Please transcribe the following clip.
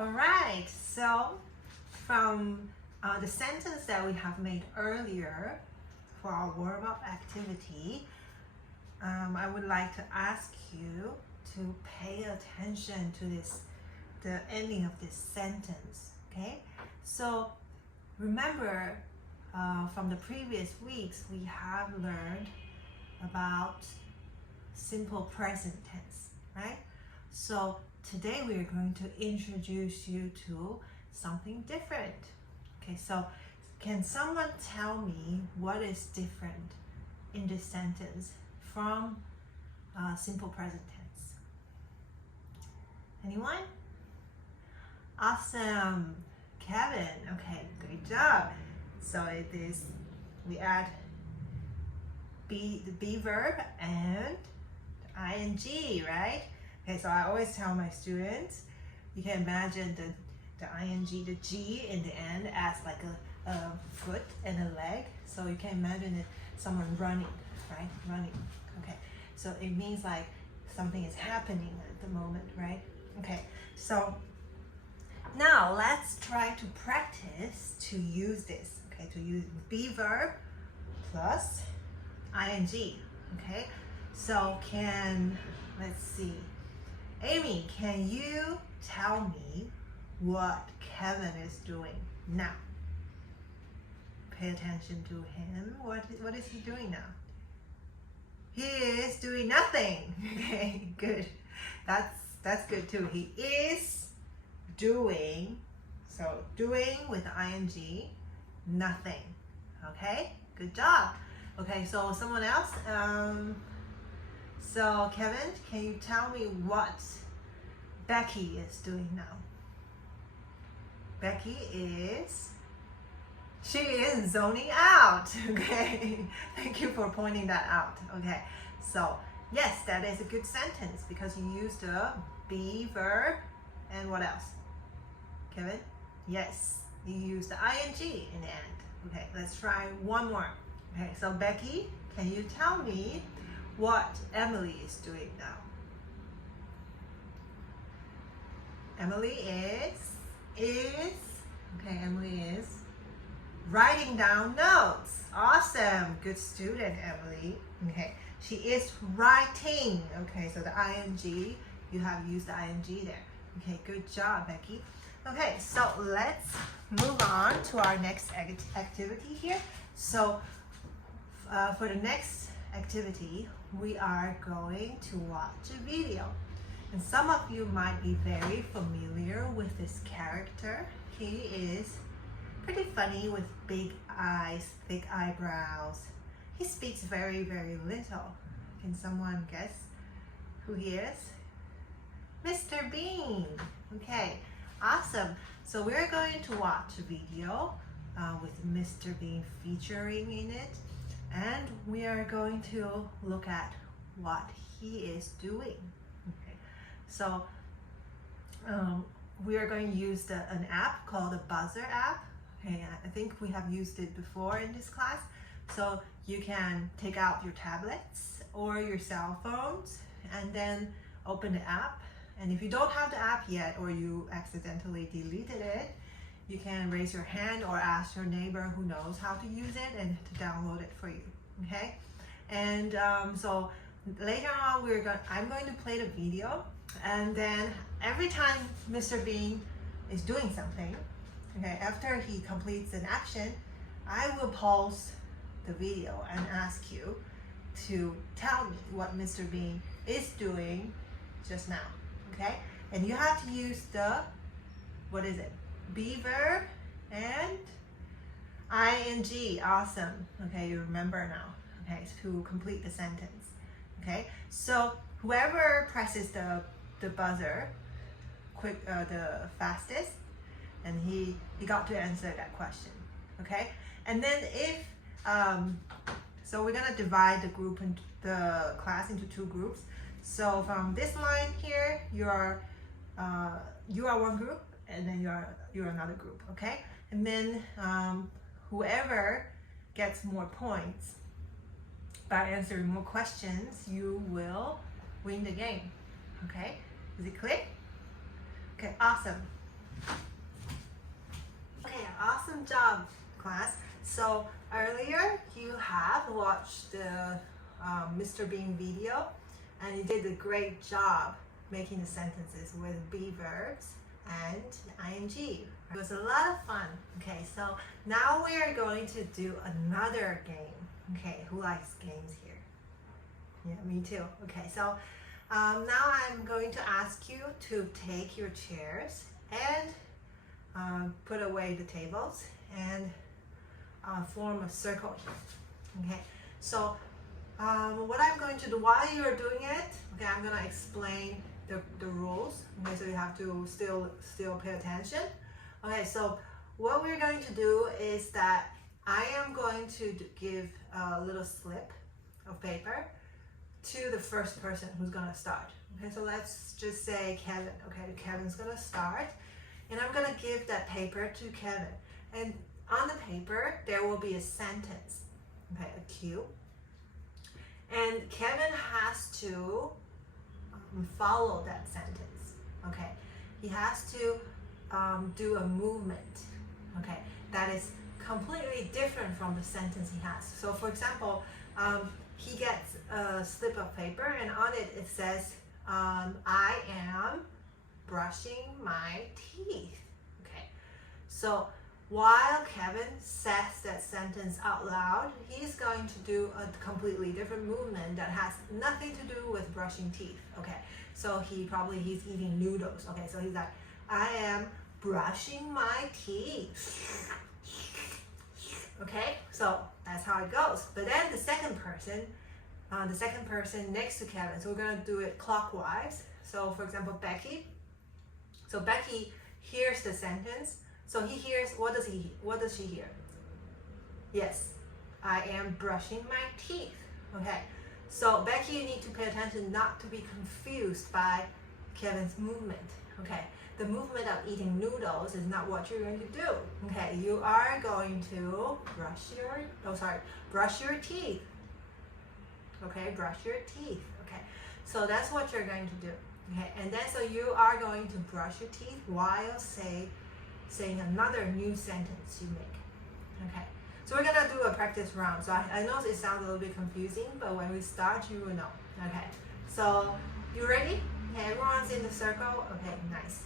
All right, so from the sentence that we have made earlier for our warm-up activity, I would like to ask you to pay attention to the ending of this sentence, okay? So remember, from the previous weeks, we have learned about simple present tense, right? So today we are going to introduce you to something different. Okay, so can someone tell me what is different in this sentence from simple present tense? Anyone? Awesome, Kevin. Okay, great job. So it is, we add the be verb and the ing, right? Okay, so I always tell my students, you can imagine the ing, the G in the end as like a foot and a leg. So you can imagine it, someone running, right? Running. Okay, so it means like something is happening at the moment, right? Okay, so now let's try to practice to use this, okay? To use be verb plus ing, okay? So let's see. Amy, can you tell me what Kevin is doing now? Pay attention to him. What is he doing now? He is doing nothing. Okay, good. That's good too. He is doing, so doing with ing, nothing. Okay, good job. Okay, so someone else. So Kevin, can you tell me what Becky is doing now? Becky she is zoning out. Okay, thank you for pointing that out. Okay, so yes, that is a good sentence because you used the be verb and what else? Kevin? Yes, you use the ing in the end. Okay, let's try one more. Okay, so Becky, can you tell me what Emily is doing now? Emily Emily is writing down notes. Awesome, good student, Emily. Okay, she is writing. Okay, so the ing, you have used the ing there. Okay, good job, Becky. Okay, so let's move on to our next activity here. So for the next activity, we are going to watch a video. And some of you might be very familiar with this character. He is pretty funny with big eyes, thick eyebrows. He speaks very, very little. Can someone guess who he is? Mr. Bean. Okay, awesome. So we're going to watch a video with Mr. Bean featuring in it. And we are going to look at what he is doing. Okay. So we are going to use an app called the Buzzer app. Okay, I think we have used it before in this class. So you can take out your tablets or your cell phones and then open the app. And if you don't have the app yet or you accidentally deleted it, you can raise your hand or ask your neighbor who knows how to use it and to download it for you, okay? And so later on, I'm going to play the video, and then every time Mr. Bean is doing something, okay, after he completes an action, I will pause the video and ask you to tell me what Mr. Bean is doing just now, okay? And you have to use the, what is it? Be verb and ing. Awesome. Okay, you remember now. Okay, to complete the sentence. Okay, so whoever presses the buzzer the fastest, and he got to answer that question. Okay, and then if so we're gonna divide the class into two groups. So from this line here, you are one group, and then you're another group, okay? And then whoever gets more points by answering more questions, you will win the game, okay? Is it clear? Okay, awesome. Okay, awesome job, class. So earlier you have watched the Mr. Bean video, and you did a great job making the sentences with be verbs and ing. It was a lot of fun. Okay, so now we are going to do another game. Okay, who likes games here? Yeah, me too. Okay, so now I'm going to ask you to take your chairs and put away the tables and form a circle here. Okay, so what I'm going to do while you're doing it, okay, I'm going to explain the rules. Okay, so you have to still pay attention. Okay, so what we're going to do is that I am going to give a little slip of paper to the first person who's going to start. Okay, so let's just say Kevin. Okay, Kevin's going to start, and I'm going to give that paper to Kevin. And on the paper, there will be a sentence, okay, a cue. And Kevin has to follow that sentence, okay? He has to do a movement, okay, that is completely different from the sentence he has. So for example, he gets a slip of paper, and on it it says, I am brushing my teeth, okay? So while Kevin says that sentence out loud, he's going to do a completely different movement that has nothing to do with brushing teeth, okay? So he's eating noodles, okay? So he's like, I am brushing my teeth, okay? So that's how it goes. But then the second person next to Kevin, so we're gonna do it clockwise. So for example, Becky. So Becky hears the sentence. So he hears, what does she hear? Yes, I am brushing my teeth. Okay, so Becky, you need to pay attention not to be confused by Kevin's movement. Okay, the movement of eating noodles is not what you're going to do. Okay, you are going to brush your teeth. Okay, brush your teeth. Okay, so that's what you're going to do. Okay, and then so you are going to brush your teeth while saying another new sentence you make. Okay, so we're gonna do a practice round. So I know it sounds a little bit confusing, but when we start, you will know. Okay, so you ready? Okay, everyone's in the circle. Okay, nice.